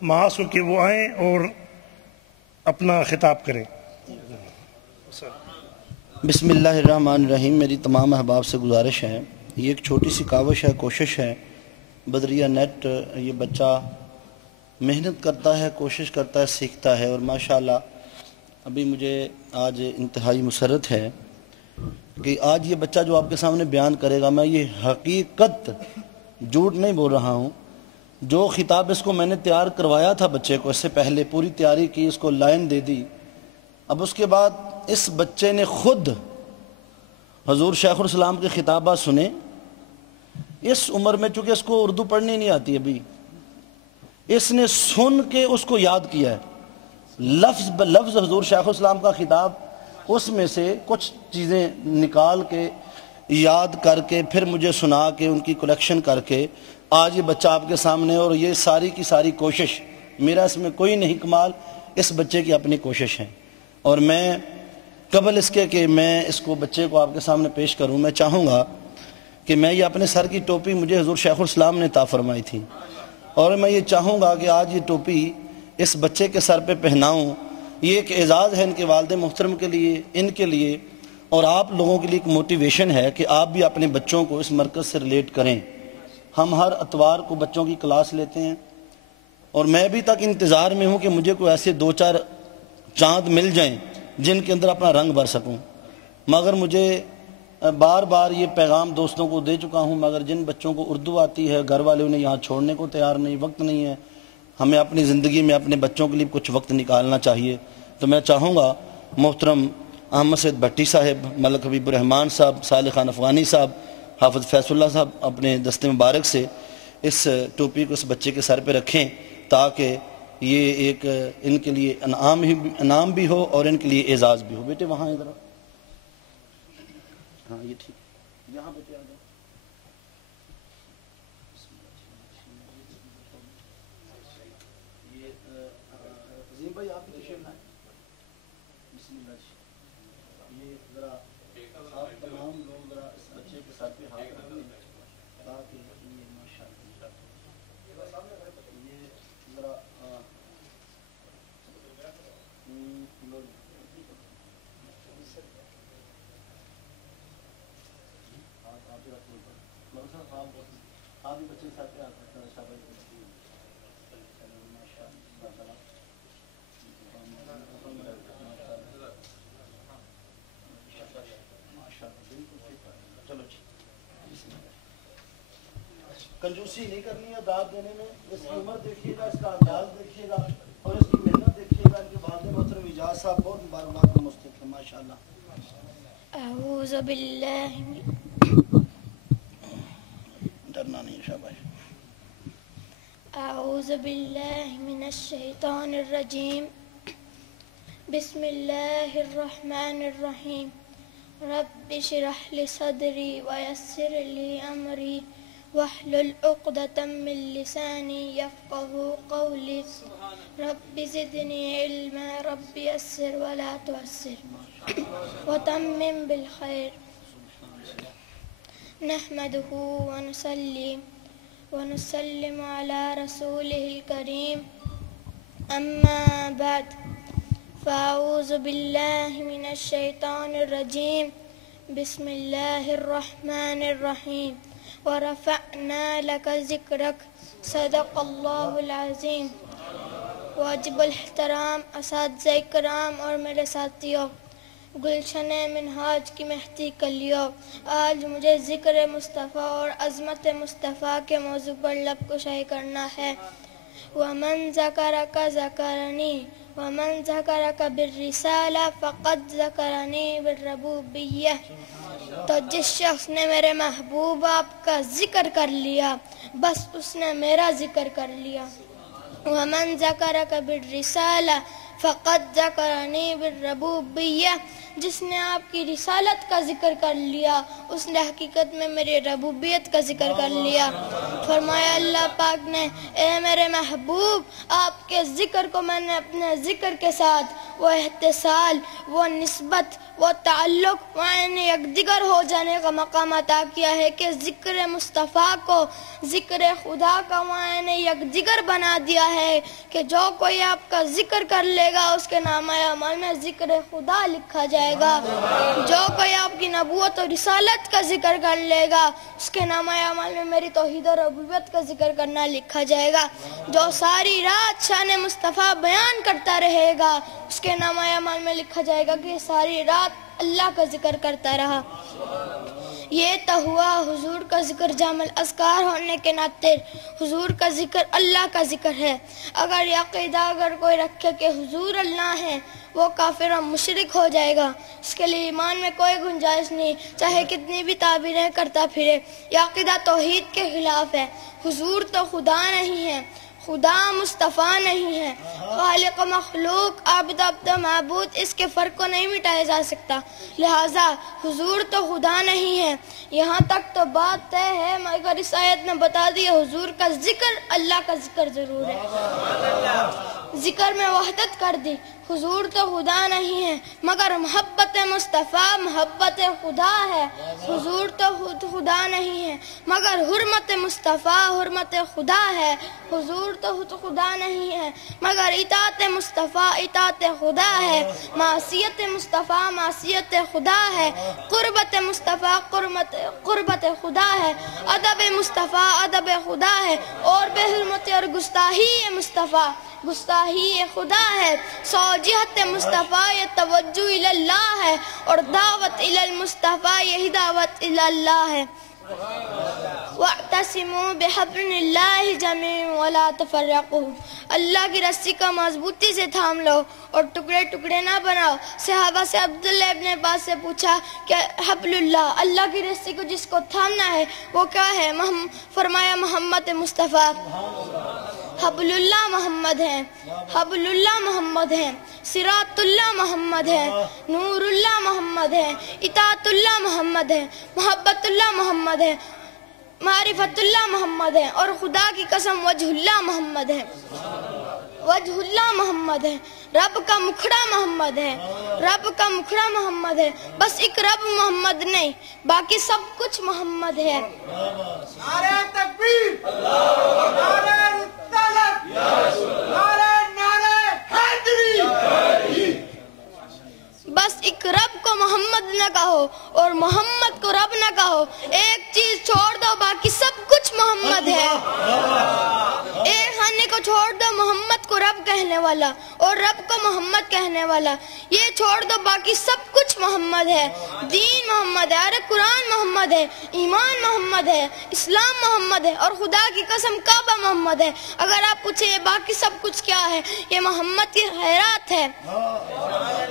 محاذ کہ وہ آئیں اور اپنا خطاب کریں۔ بسم اللہ الرحمن الرحیم۔ میری تمام احباب سے گزارش ہے، یہ ایک چھوٹی سی کاوش ہے، کوشش ہے۔ بدریہ نیٹ یہ بچہ محنت کرتا ہے، کوشش کرتا ہے، سیکھتا ہے، اور ماشاءاللہ ابھی مجھے آج انتہائی مسرت ہے کہ آج یہ بچہ جو آپ کے سامنے بیان کرے گا، میں یہ حقیقت جھوٹ نہیں بول رہا ہوں، جو خطاب اس کو میں نے تیار کروایا تھا بچے کو، اس سے پہلے پوری تیاری کی، اس کو لائن دے دی، اب اس کے بعد اس بچے نے خود حضور شیخ الاسلام کے خطابات سنے۔ اس عمر میں چونکہ اس کو اردو پڑھنی نہیں آتی ابھی، اس نے سن کے اس کو یاد کیا ہے، لفظ بلفظ حضور شیخ الاسلام کا خطاب، اس میں سے کچھ چیزیں نکال کے یاد کر کے پھر مجھے سنا کے ان کی کلیکشن کر کے آج یہ بچہ آپ کے سامنے، اور یہ ساری کی ساری کوشش، میرا اس میں کوئی نہیں کمال، اس بچے کی اپنی کوشش ہے۔ اور میں قبل اس کے کہ میں اس کو بچے کو آپ کے سامنے پیش کروں، میں چاہوں گا کہ میں یہ اپنے سر کی ٹوپی مجھے حضور شیخ الاسلام نے عطا فرمائی تھی، اور میں یہ چاہوں گا کہ آج یہ ٹوپی اس بچے کے سر پہ پہناؤں۔ یہ ایک اعزاز ہے ان کے والد محترم کے لیے، ان کے لیے، اور آپ لوگوں کے لیے ایک موٹیویشن ہے کہ آپ بھی اپنے بچوں کو اس مرکز سے ریلیٹ کریں۔ ہم ہر اتوار کو بچوں کی کلاس لیتے ہیں، اور میں ابھی تک انتظار میں ہوں کہ مجھے کوئی ایسے 2-4 چاند مل جائیں جن کے اندر اپنا رنگ بھر سکوں، مگر مجھے بار بار یہ پیغام دوستوں کو دے چکا ہوں، مگر جن بچوں کو اردو آتی ہے گھر والے انہیں یہاں چھوڑنے کو تیار نہیں، وقت نہیں ہے۔ ہمیں اپنی زندگی میں اپنے بچوں کے لیے کچھ وقت نکالنا چاہیے۔ تو میں چاہوں گا محترم احمد سید بھٹی صاحب، ملک حبیب الرحمان صاحب، صالح خان افغانی صاحب، حافظ فیصل اللہ صاحب اپنے دست مبارک سے اس ٹوپی کو اس بچے کے سر پہ رکھیں، تاکہ یہ ایک ان کے لیے انعام بھی ہو اور ان کے لیے اعزاز بھی ہو۔ بیٹے وہاں ادھر، ہاں یہ ٹھیک، یہاں بیٹے آ جاؤ۔ عظیم بھائی آپ کی تشریف لائیں۔ بسم اللہ جی، یہ ذرا آپ تمام لوگ ذرا اس بچے کے ساتھ پہ ہاتھ رکھیں تاکہ یہ ماشاءاللہ یہ ذرا آپ بھی بچے کے ساتھ پہ ہاتھ رکھنا ہے۔ چلو جی، کنجوسی نہیں کرنی ہے داد دینے میں، اس کی عمر دیکھیے گا، اس کا انداز دیکھیے گا، اور اس کی محنت دیکھیے گا۔ ان کے والد محترم اجاز صاحب بہت مبارکباد کا مستحق ہے ماشاءاللہ۔ اعوذ باللہ ڈرنا نہیں شاباش۔ اعوذ باللہ من الشیطان الرجیم، بسم اللہ الرحمن الرحیم، رب اشرح لی صدری ویسر لی امری واحلل عقدۃ من لسانی یفقہوا قولی، رب زدنی علما، رب یسر ولا تعسر وتمم بالخیر۔ نحمدہ ونصلی ونسلم علی رسولہ الکریم، اما بعد، فاعوذ باللہ من الشیطان الرجیم، بسم اللہ الرحمن الرحیم، ورفعنا لک ذکرک، صدق اللہ العظیم۔ واجب الاحترام اساتذہ کرام اور میرے ساتھیوں، گلشن منہاج کی مہتی کلیوں، آج مجھے ذکر مصطفیٰ اور عظمت مصطفیٰ کے موضوع پر لب کشائی کرنا ہے۔ وَمَنْ ذَكَرَكَ ذَكَرَنِي وَمَنْ ذَكَرَكَ بِالرِّسَالَةِ فَقَدْ ذَكَرَنِي بِالرُّبُوبِيَّةِ، تو جس شخص نے میرے محبوب آپ کا ذکر کر لیا، بس اس نے میرا ذکر کر لیا۔ وَمَنْ ذَكَرَكَ بِالرِّسَالَةِ فَقَدْ ذَكَرَنِي بِالرُّبُوبِيَّةِ، جس نے آپ کی رسالت کا ذکر کر لیا، اس نے حقیقت میں میری ربوبیت کا ذکر کر لیا۔ فرمایا اللہ پاک نے اے میرے محبوب آپ کے ذکر کو میں نے اپنے ذکر کے ساتھ وہ اتصال، وہ نسبت، وہ تعلق، یعنی یکدگر ہو جانے کا مقام عطا کیا ہے کہ ذکر مصطفیٰ کو ذکر خدا کا یعنی یکدگر بنا دیا ہے کہ جو کوئی آپ کا ذکر کر لے گا اس کے نامہ اعمال میں ذکر خدا لکھا جائے گا، جو کوئی آپ کی نبوت اور رسالت کا ذکر کر لے گا اس کے نامہ اعمال میں میری توحید اور ربوبیت کا ذکر کرنا لکھا جائے گا، جو ساری رات شان مصطفیٰ بیان کرتا رہے گا اس کے نامہ اعمال میں لکھا جائے گا کہ ساری رات اللہ کا ذکر کرتا رہا۔ یہ تو ہوا حضور کا ذکر جامع الاذکار ہونے کے ناطے حضور کا ذکر اللہ کا ذکر ہے۔ اگر یہ عقیدہ اگر کوئی رکھے کہ حضور اللہ ہے وہ کافر و مشرک ہو جائے گا، اس کے لیے ایمان میں کوئی گنجائش نہیں، چاہے کتنی بھی تعبیریں کرتا پھرے۔ یہ عقیدہ توحید کے خلاف ہے۔ حضور تو خدا نہیں ہے، خدا مصطفیٰ نہیں ہے، خالق و مخلوق، عابد عبد معبود، اس کے فرق کو نہیں مٹایا جا سکتا، لہٰذا حضور تو خدا نہیں ہے۔ یہاں تک تو بات طے ہے، مگر اس آیت نے بتا دیا حضور کا ذکر اللہ کا ذکر ضرور ہے، ذکر میں وحدت کر دی۔ حضور تو خدا نہیں ہے مگر محبت مصطفیٰ محبت خدا ہے، حضور تو خدا نہیں ہے مگر حرمت مصطفیٰ حرمت خدا ہے، حضور تو خدا نہیں ہے مگر اطاعت مصطفیٰ اطاعت خدا ہے، معصیت مصطفیٰ معصیت خدا ہے، قربت مصطفیٰ قربت خدا ہے، ادب مصطفیٰ ادب خدا ہے، اور بے حرمت اور گستاحی مصطفیٰ گستاحی خدا ہے، سوجہت مصطفیٰ یہ توجہ اللہ ہے، اور دعوت المصطفیٰ یہی دعوت اللہ ہے۔ وَاعْتَصِمُوا بِحَبْلِ اللَّهِ جَمِيعًا وَلَا تَفَرَّقُوا، اللہ کی رسی کا مضبوطی سے تھام لو اور ٹکڑے ٹکڑے نہ بناؤ۔ صحابہ سے عبداللہ ابن عباس سے پوچھا کہ حبل اللہ کی رسی کو جس کو تھامنا ہے وہ کیا ہے؟ فرمایا محمد مصطفیٰ۔ حبل اللہ محمد ہے، حبل اللہ محمد ہے، صراط اللہ محمد ہے، نور اللہ محمد ہے، اطاعت اللہ محمد ہے، محبت اللہ محمد ہے، معرفت اللہ محمد ہے، اور خدا کی قسم وجہ اللہ محمد ہے، وجہ اللہ محمد ہے، رب کا مکھڑا محمد ہے، رب کا مکھڑا محمد ہے، بس ایک رب محمد نہیں باقی سب کچھ محمد ہے۔ نعرہ تکبیر، نعرہ رسالت، نعرہ حیدری، بس ایک رب کو محمد نہ کہو اور محمد کو رب نہ کہو، ایک چیز چھوڑ دو باقی سب کچھ محمد ہے، ایک خانے کو چھوڑ دو محمد کو رب کہنے والا اور رب کو محمد کہنے والا، یہ چھوڑ دو باقی سب کچھ محمد ہے، دین محمد ہے، ارے قرآن محمد ہے، ایمان محمد ہے، اسلام محمد ہے، اور خدا کی قسم کعبہ محمد ہے۔ اگر آپ پوچھیں یہ باقی سب کچھ کیا ہے، یہ محمد کی خیرات ہے۔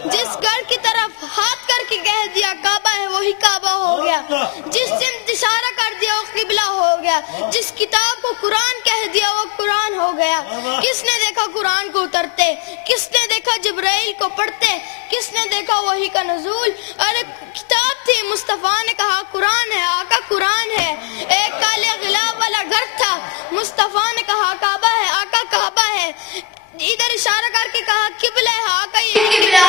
جس گھر کی طرف ہاتھ کر کے کہہ دیا کعبہ ہے وہی کعبہ ہو گیا، جس سمت اشارہ کر دیا وہ قبلہ ہو گیا، جس کتاب کو قرآن کہہ دیا وہ قرآن ہو گیا۔ کس نے دیکھا قرآن کو اترتے، کس نے دیکھا جبرائیل کو پڑھتے، کس نے دیکھا وحی کا نزول؟ ارے کتاب تھی، مصطفیٰ نے کہا قرآن ہے، آقا قرآن ہے۔ ایک کالے غلاب والا گھر تھا، مصطفیٰ نے کہا کعبہ ہے، آقا کعبہ ہے، ادھر اشارہ کر کے کہا قبلہ ہے، آقا یہ قبلہ